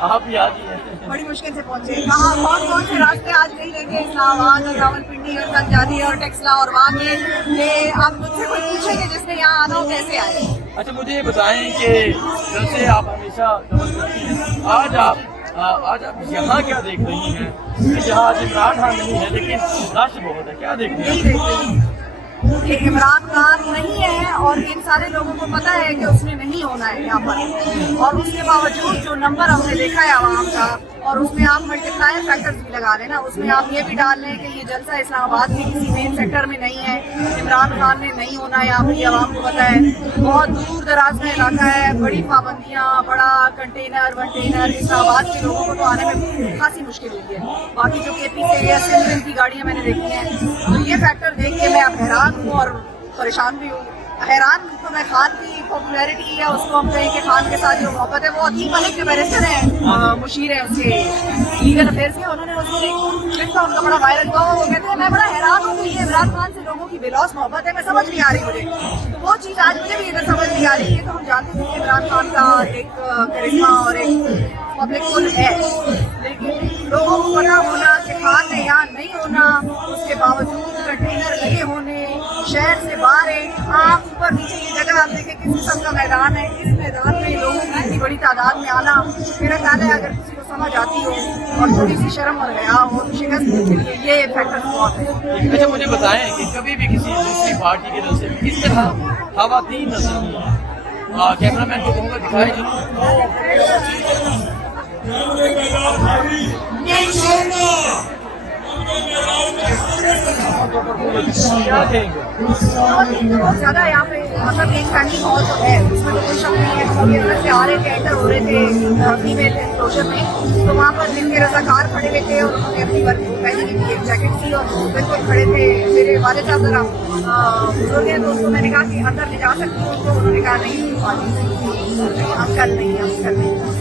آپ بھی آ گئی ہیں. بڑی مشکل سے پہنچے. کہاں کون سے راستے آج نہیں رہے تھے اسلام آباد اور راولپنڈی اور سنجادی اور ٹیکسلا اور وہاں کے کہ آپ مجھ سے کوئی پوچھیں کہ جس نے یہاں آنا ہو کیسے آئے؟ اچھا مجھے یہ بتائیں کہ جیسے آپ ہمیشہ آج آپ یہاں کیا دیکھ رہی ہیں کہ یہاں آج عمران خان نہیں ہے لیکن رش بہت ہے, کیا دیکھ رہی ہیں؟ کہ عمران خان نہیں ہے اور ان سارے لوگوں کو پتا ہے کہ اس نے نہیں ہونا ہے یہاں پر, اور اس کے باوجود جو نمبر ہم نے دیکھا ہے عوام کا, اور اس میں آپ ملٹیپلائر فیکٹرز بھی لگا لیں نا, اس میں آپ یہ بھی ڈال لیں کہ یہ جلسہ اسلام آباد کی کسی مین سیکٹر میں نہیں ہے, عمران خان نے نہیں ہونا یہاں پہ, عوام کو پتا ہے. بہت دور دراز کا علاقہ ہے, بڑی پابندیاں, بڑا کنٹینر اسلام آباد کے لوگوں کو تو آنے میں خاصی مشکل ہوئی ہے. باقی جو کے پی سے یا سندھ کی گاڑیاں میں نے دیکھی ہیں, تو یہ فیکٹر دیکھ کے میں اب حیران ہوں اور پریشان بھی ہوں. حیران تو میں خان کی پاپولیرٹی یا اس کو ہم کہیں کہ خان کے ساتھ جو محبت ہے, وہ عتیق ملک کے بیرسٹر ہیں, مشیر ہیں اس کے لیگل افیئرس کے, انہوں نے اس کو ایک کلپ تھا ان کا بڑا وائرل ہوا, وہ کہتے ہیں میں بڑا حیران ہوں کہ یہ عمران خان سے لوگوں کی بلاس محبت ہے, میں سمجھ نہیں آ رہی مجھے. تو وہ چیز آج مجھے بھی ادھر سمجھ نہیں آ رہی ہے. تو ہم جانتے ہیں کہ عمران خان کا ایک کرشمہ اور ایک پبلک فل ہے, لیکن لوگوں کو پتا ہونا کہ خان نے یہاں نہیں ہونا, اس کے باوجود کنٹینر لگے ہونے, شہر سے باہر ایک عام اوپر نیچے یہ جگہ آپ دیکھیں کس قسم کا میدان ہے, اس میدان میں لوگوں کی اتنی بڑی تعداد میں آنا, میرا خیال ہے اگر کسی کو سمجھ آتی ہو اور تھوڑی سی شرم اور حیا ہو تو شکست کے لیے یہ فیکٹر بہت ہے. اچھا مجھے بتائیں کہ کبھی بھی کسی دوسری پارٹی کے جلسے میں کس طرح خواتین نظر نہیں ہیں, کیمرہ مین کو کہوں گا دکھائے بہت زیادہ یہاں پہ مطلب ایک فیملی ہال تو ہے, اس میں تو کوئی شک نہیں ہے. ہم یہ طرف سے آ رہے تھے, انٹر ہو رہے تھے فیمیل انکلوژر میں, تو وہاں پر جن کے رضاکار کھڑے ہوئے تھے اور انہوں نے اپنی ورک پہنی ہوئی ایک جیکٹ تھی اور بالکل کھڑے تھے. میرے والد صاحب ذرا بزرگ ہیں تو اس کو میں نے کہا کہ اندر لے جا سکتی ہوں, تو انہوں نے کہا نہیں کل نہیں.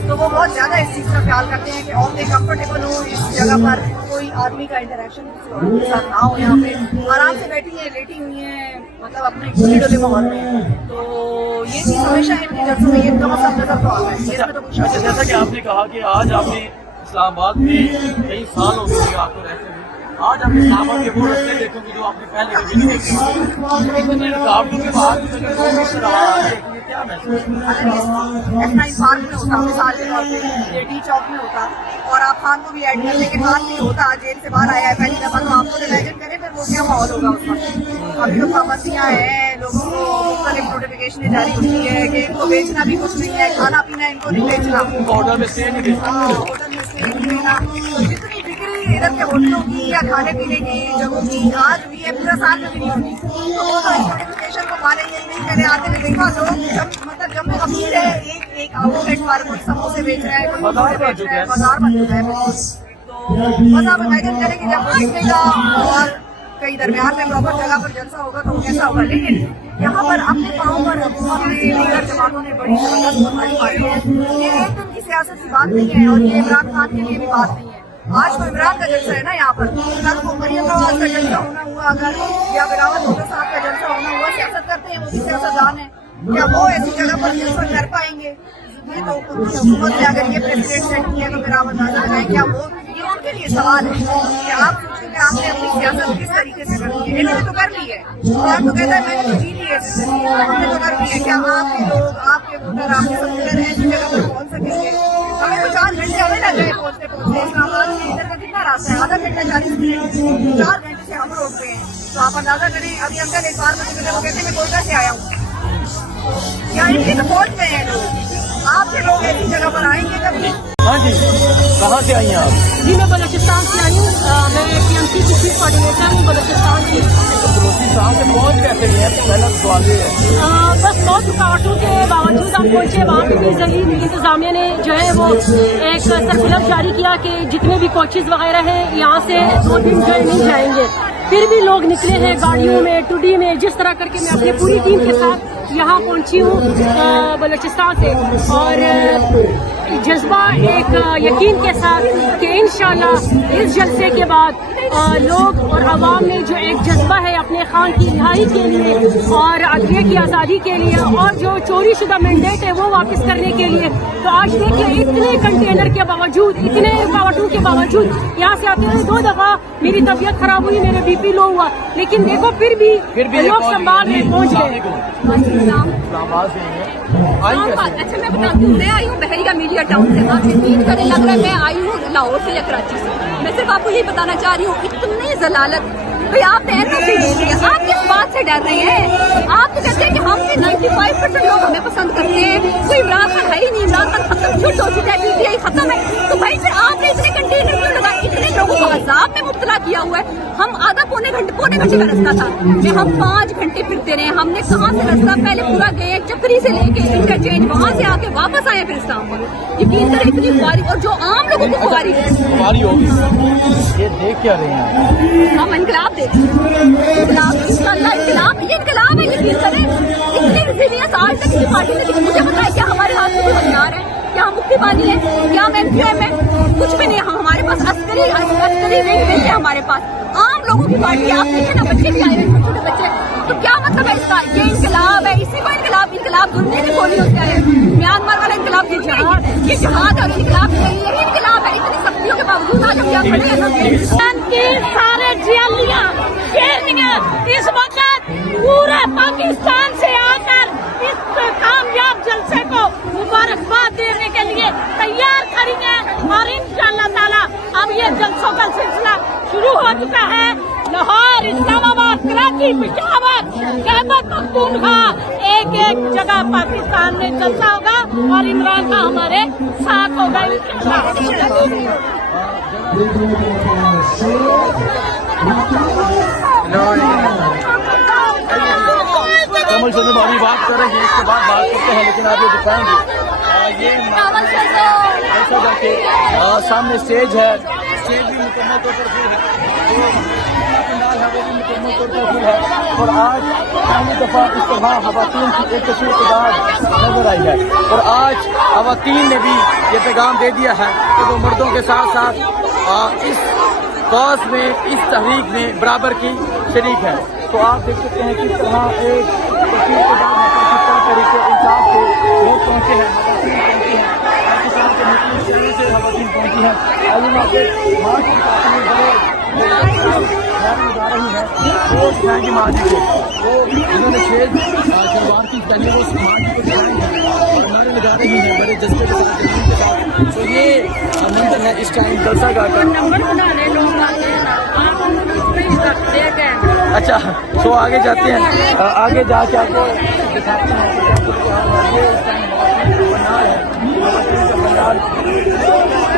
تو وہ بہت زیادہ اس چیز کا خیال کرتے ہیں کہ عورتیں کمفرٹیبل ہوں اس جگہ پر, کوئی آدمی کا انٹریکشن کسی عورت کے ساتھ نہ ہو, یہاں پہ آرام سے بیٹھی ہیں, لیٹی ہوئی ہیں, مطلب اپنے کھلے ڈلے ماحول میں. تو یہ چیز ہمیشہ ان کی جلسوں میں یہ کم از کم نظر تو آتا ہے. اس میں تو کچھ اچھا جیسا کہ آپ نے کہا کہ آج آپ نے اسلام آباد میں کئی سال ہو گئے آپ کو رہتے ہوئے, آج آپ اسلام آباد کے وہ رستے دیکھیں گے جو آپ نے پہلے کبھی نہیں دیکھے, اتنے رکاوٹوں کے بعد کیا محسوس F9 پارک میں ہوتا, مثال کے طور پہ یہ ڈی چوک میں ہوتا, اور آپ خان کو بھی ایڈ کر لیں کہ خان نہیں ہوتا, جیل سے باہر آیا ہے پہلی دفعہ, تو آپ کو امیجن کریں پھر وہ کیا ماحول ہوگا اس وقت. ابھی تو پابندیاں ہیں, لوگوں کو مختلف نوٹیفکیشنیں جاری ہوتی ہے کہ ان کو بیچنا بھی کچھ نہیں ہے, کھانا پینا ان کو نہیں بیچنا, آرڈر میں اسٹے نہیں دینا, ہوٹل میں اسٹے نہیں دینا. جتنی بکری ادھر کے ہوٹلوں کی یا کھانے پینے کی جگہوں کی آج بھی ہے, پورا سال میں بھی نہیں ہوتی. تو وہ نوٹیفکیشن کو مانے یہ نہیں کرے, آتے ہوئے دیکھا لوگ مطلب جب میں امیر ہے ایک آؤٹ لیٹ پر کوئی سموسے بیچ رہا ہے, کوئی بازار بیچ رہا ہے, بازار بن چکا ہے. تو بس آپ امیجن کریں کہ جب وہ نکلے گا اور کئی درمیان میں پراپر جگہ پر جلسہ ہوگا تو وہ کیسا ہوگا. لیکن یہاں پر اپنے پاؤں پر حکومت نے دیگر جماعتوں نے بڑی زبردست بماری ماری ہے. یہ ایک دن کی سیاست کی بات نہیں ہے, اور یہ عمران خان کے لیے بھی بات نہیں ہے. آج تو عمران کا جلسہ ہے نا یہاں پر, کل کو مریم نواز کا جلسہ ہونا ہوا اگر, یا بلاول بھٹو صاحب کا جلسہ ہونا ہوا. سیاست کرتے ہیں, وہ بھی سیاستدان ہیں, کیا وہ ایسی جگہ پر جلسہ کر پائیں گے؟ یہ تو حکومت نے اگر یہ پریسیڈنٹ سیٹ کیا تو پھر آپ اندازہ لگائیں کیا وہ, یہ ان کے لیے سوال ہے کہ آپ سوچیں کہ آپ نے اپنی سیاست کس طریقے سے کرنی ہے. انہوں نے تو کر لی ہے, اور تو کہتا ہے میں نے تو جی لی ہے, ہم نے تو کر لی ہے. کیا آپ کے لوگ, آپ کے ووٹر, آپ کے سپورٹر ایسی جگہ پر پہنچ سکیں گے؟ ہمیں تو 4 گھنٹے ہمیں لگ گئے پہنچتے پہنچتے. اسلام آباد سے ادھر کا کتنا راستہ ہے؟ آدھا گھنٹہ 40 منٹ, 4 گھنٹے سے ہم روک گئے ہیں. تو آپ اندازہ کریں. ابھی انکل ایک بار مجھے وہ کہتے ہیں میں کوئٹہ سے آیا ہوں, کیا ان کے تو پہنچ گئے ہیں لوگ. آپ کے لوگ ایسی جگہ پر آئیں گے کبھی؟ ہاں جی, کہاں سے آئی ہیں آپ؟ جی میں بلوچستان سے آئی ہوں, میں پی ایم سی کی چیف کوآرڈینیٹر ہوں بلوچستان کی. بلوچستان سے پہنچ کیسے گئے ہیں؟ پہلا سوال یہ ہے. بس بہت رکاوٹوں کے باوجود ہم پہنچے. وہاں پہ بھی ذلیل انتظامیہ نے جو ہے وہ ایک سرکولر جاری کیا کہ جتنے بھی کوچز وغیرہ ہیں یہاں سے 2 دن جو ہے نہیں جائیں گے. پھر بھی لوگ نکلے ہیں گاڑیوں میں, ٹوڈی میں, جس طرح کر کے میں اپنی پوری ٹیم کے ساتھ یہاں پہنچی ہوں بلوچستان سے. اور जज्बा एक यकीन के साथ कि इंशाल्लाह इस जलसे के बाद लोग और आवाम में जो एक जज्बा है अपने खान की रिहाई के लिए और अदलिया की आज़ादी के लिए और जो चोरी शुदा मैंडेट है वो वापस करने के लिए, तो आज देखिए इतने कंटेनर के बावजूद, इतने रुकावटों के बावजूद यहाँ से आते हुए 2 दफ़ा मेरी तबीयत खराब हुई, मेरे BP लो हुआ, लेकिन देखो फिर भी लोग संभाल में पहुँच गए। अच्छा मैं बताती हूँ, मैं आई हूँ बहरिया मीडिया टाउन से, आप यकीन करें लग रहा है मैं आई हूँ लाहौर से या कराची से। मैं सिर्फ आपको यही बताना चाह रही हूँ, इतनी जलालत भाई आप पैर कैसे ले रही हैं, आप किस बात से डर रहे हैं? आप तो कहते हैं कि हम 95% लोग हमें पसंद करते हैं, कोई इमरान खान है ही नहीं, इमरान खान खत्म, छुट हो चुका है, PTI खत्म है, तो भाई फिर आपने इतने कंटेनर क्यों लगाए, इतने लोगों को अजाब में मुब्तला किया हुआ है। हम आधा पौने घंटे का रास्ता था कि हम 5 घंटे फिरते रहे, हमने कहाँ से रास्ता पहले पूरा गए चक्री से लेके इंटरचेंज, वहाँ से आके वापस आए फिर इस्लामाबाद। यकीन करें इतनी खुआरी, और जो आम लोगों को खुआरी होगी, ये देख क्या रहे हैं हम इनकलाब देख इनकलाब, इंशाल्लाह इनकलाब, ये इनकलाब है। यकीन करें इतनी रिजिलियंस आज तक की पार्टी ने, मुझे पता है क्या हमारे हाथ में हथियार है, क्या हम मुक्ति बानी है, क्या हम MQM है, कुछ भी नहीं। हमारे पास अस्करी विंग है हमारे पास, आम लोगों की पार्टी है। आप देखिए ना बच्चे भी आए हुए, छोटे बच्चे, तो क्या मतलब है इसका? ये इनकलाब है, इसी को इनकलाब दुनिया की गोलियों से आए, म्यांमार वाला इनकलाब ये जहाद और इनकलाब नहीं, यही इनकलाब है। इतनी सख्तियों के बावजूद आज हम यहाँ खड़े हैं। सारे जियालियां शेरनियां इस वक्त पूरे पाकिस्तान से आकर इस कामयाब जलसे को मुबारकबाद देने के लिए तैयार खड़ी हैं, और इंशाअल्लाह ताला अब ये जलसों का सिलसिला शुरू हो चुका है। लाहौर, इस्लामाबाद, कराची, पेशावर, खैबर पख्तूनख्वा, एक जगह पाकिस्तान में जलसा होगा और इमरान खान हमारे साथ होगा कमल शर्मा अभी बात करेंगे, इसके बाद बात करते हैं, लेकिन आप ये दिखाएंगे ये ऐसा करके सामने स्टेज है, स्टेज भी मुकम्मल तौर पर फुल है, जो पंडाल है वो भी मुकम्मल तौर पर फुल है, और आज पहली दफ़ा इस तरह ख़वातीन की एक तस्वीर के बाद नजर आई है, और आज ख़वातीन ने भी ये पैगाम दे दिया है कि वो मर्दों के साथ साथ इस कॉज में, इस तहरीक में बराबर की शरीक है। तो आप देख सकते हैं किस तरह एक तस्वीर के बाद किस तरह तरीके इंसाफ के लोग पहुँचे हैं, पाकिस्तान के मुस्लिम शहरों से ख़वातीन पहुँची हैं। आइए मैं आपको मार्च की काफ़ी जा रही है वो दिखाएंगे मार्च को, वो इन्होंने शेर शलवार की पहले वो मार्च को दिखाई है, हमारे लगा रही है बड़े जज्बे के साथ। तो ये मंजर है इस टाइम जलसा का। अच्छा, तो आगे जाते हैं, आगे जाके आपको दिखाते हैं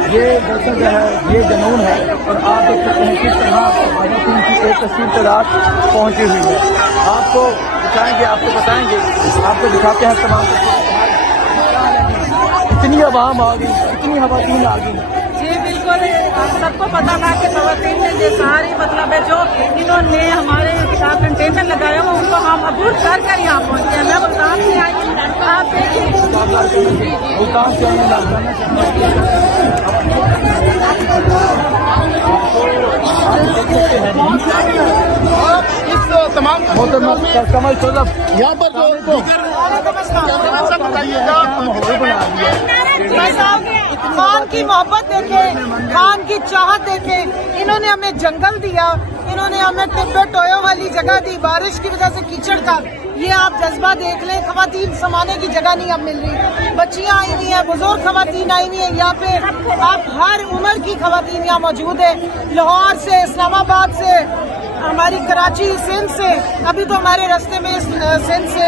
ये जलसा जो है, ये जनून है, और आप देख सकते हैं किस तरह ख़वातीन की एक तस्वीर तादाद पहुँची हुई है। आपको दिखाएंगे, आपको बताएंगे, आपको दिखाते हैं तमाम। इतनी आवाम आ गई, इतनी ख़वातीन आ गई। जी बिल्कुल, सबको पता था कि ख़वातीन ने ये सारी मतलब है जो इन्होंने हमारे साथ कंटेनर लगाया हुआ उनको हम अबूर कर कर यहाँ पहुँचे हैं। मैं मुल्तान से आई हूँ, आप देखिए मुल्तान से तमाम कमल शोजब यहाँ पर जो खान की मोहब्बत देखे, खान की चाहत देखे, इन्होंने हमें जंगल दिया, इन्होंने हमें टिब्बे टोयो वाली जगह दी, बारिश की वजह से कीचड़ था। ये आप जज्बा देख लें, ख़वातीन समाने की जगह नहीं अब मिल रही, बच्चियाँ आई हुई हैं, बुजुर्ग ख़वातीन आई हुई हैं, यहाँ पे आप हर उम्र की ख़वातीन यहाँ मौजूद है। लाहौर से, इस्लामाबाद से, हमारी कराची, सिंध से, अभी तो हमारे रास्ते में सिंध से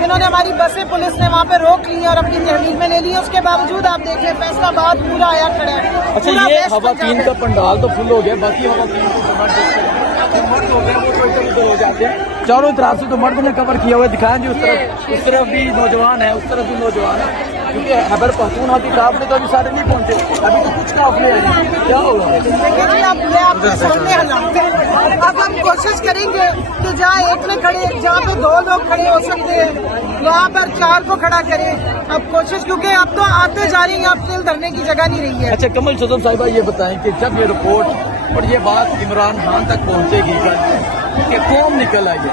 इन्होंने हमारी बसें पुलिस ने वहाँ पे रोक ली और अपनी तहरीक में ले ली। उसके बावजूद आप देख लें फैसलाबाद पूरा आया खड़ा है। अच्छा, ये ख़वातीन का पंडाल तो फुल हो गया, बाकी ख़वातीन को मर्द हो गए वो तो इधर उधर हो जाते हैं। चारों तरफ से तो मर्द ने कवर किया हुआ है, दिखाएं जी उस तरफ भी नौजवान है, उस तरफ भी नौजवान है, क्योंकि खैबर पख्तूनख्वा की काफिले तो अभी सारे नहीं पहुंचे, अभी तो कुछ काफिले हैं। क्या होगा? अब हम कोशिश करेंगे कि जहाँ एक में खड़े, जहाँ पे 2 लोग खड़े हो सकते हैं वहाँ पर 4 को खड़ा करें। अब कोशिश, क्योंकि अब तो आते जा रही हैं, अब तिल धरने की जगह नहीं रही है। अच्छा कमल सदन साहिबा ये बताएं कि जब ये रिपोर्ट और ये बात इमरान खान तक पहुंचेगी कि कौम निकल आई है,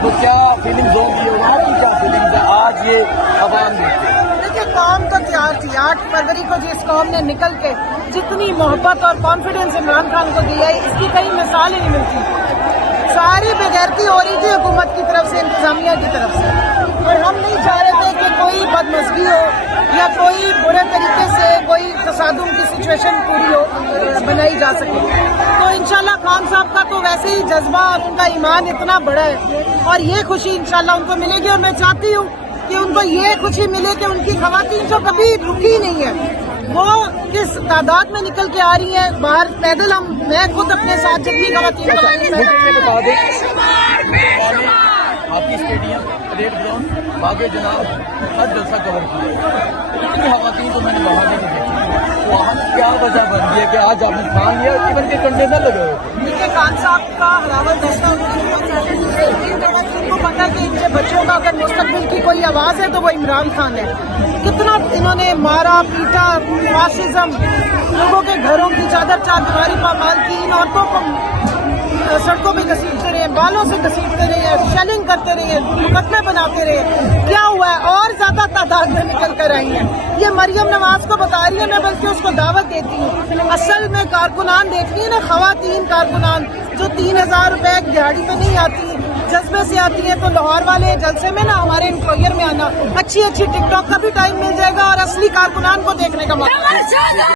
तो क्या फीलिंग्स होंगी और आपकी क्या फीलिंग्स है आज ये आवाम देखते? देखिए, कौम तो तैयार थी। 8 फरवरी को जिस कौम ने निकल के जितनी मोहब्बत और कॉन्फिडेंस इमरान खान को दिया है, इसकी कहीं मिसाल ही नहीं मिलती। सारी बेगैरती हो रही थी हुकूमत की तरफ से, इंतजामिया की तरफ से, और हम नहीं चाह रहे थे कि कोई बदमज़गी हो या कोई बुरे तरीके से कोई तसादुम की सिचुएशन पूरी हो बनाई जा सके। तो इंशाल्लाह खान साहब का तो वैसे ही जज्बा और उनका ईमान इतना बड़ा है, और ये खुशी इंशाल्लाह उनको मिलेगी। और मैं चाहती हूँ कि उनको ये खुशी मिले कि उनकी खवातीन जो कभी रुकी नहीं है, वो किस तादाद में निकल के आ रही है बाहर पैदल। मैं खुद अपने साथ जितनी खवातीन को आई मुझे ये बता दें, आपकी स्टेडियम परेड ग्राउंड बागे जनाब हर जलसा कवर किया, इतनी खवातीन तो मैंने बाहर नहीं देखी। तो वहाँ क्या वजह बन गई है कि आज आपने ठान लिया कि बन के कंटेनर लगे हुए? देखिए, खान साहब का हरावा दस्ता उनको पता है कि इनके बच्चों का अगर मुस्तकबिल की कोई आवाज़ है तो वो इमरान खान है। कितना इन्होंने मारा पीटा, फासिज्म, लोगों के घरों की चादर चारदीवारी पामाल की, इन औरतों को सड़कों पे घसीटते रहे, बालों से घसीटते रहे, शेलिंग करते रहे, मुकदमे बनाते रहे। क्या हुआ है? और ज्यादा तादाद में निकल कर आई है। ये मरियम नवाज को बता रही है, मैं बल्कि उसको दावत देती हूँ। असल में कारकुनान देखती है ना, खवातीन कारकुनान जो 3000 रुपए दिहाड़ी पे नहीं आती, जज्बे से आती है, तो लाहौर वाले जलसे में ना हमारे एम्प्लॉयर में आना, अच्छी टिकटॉक का भी टाइम मिल जाएगा और असली कारकुनान को देखने का मौका।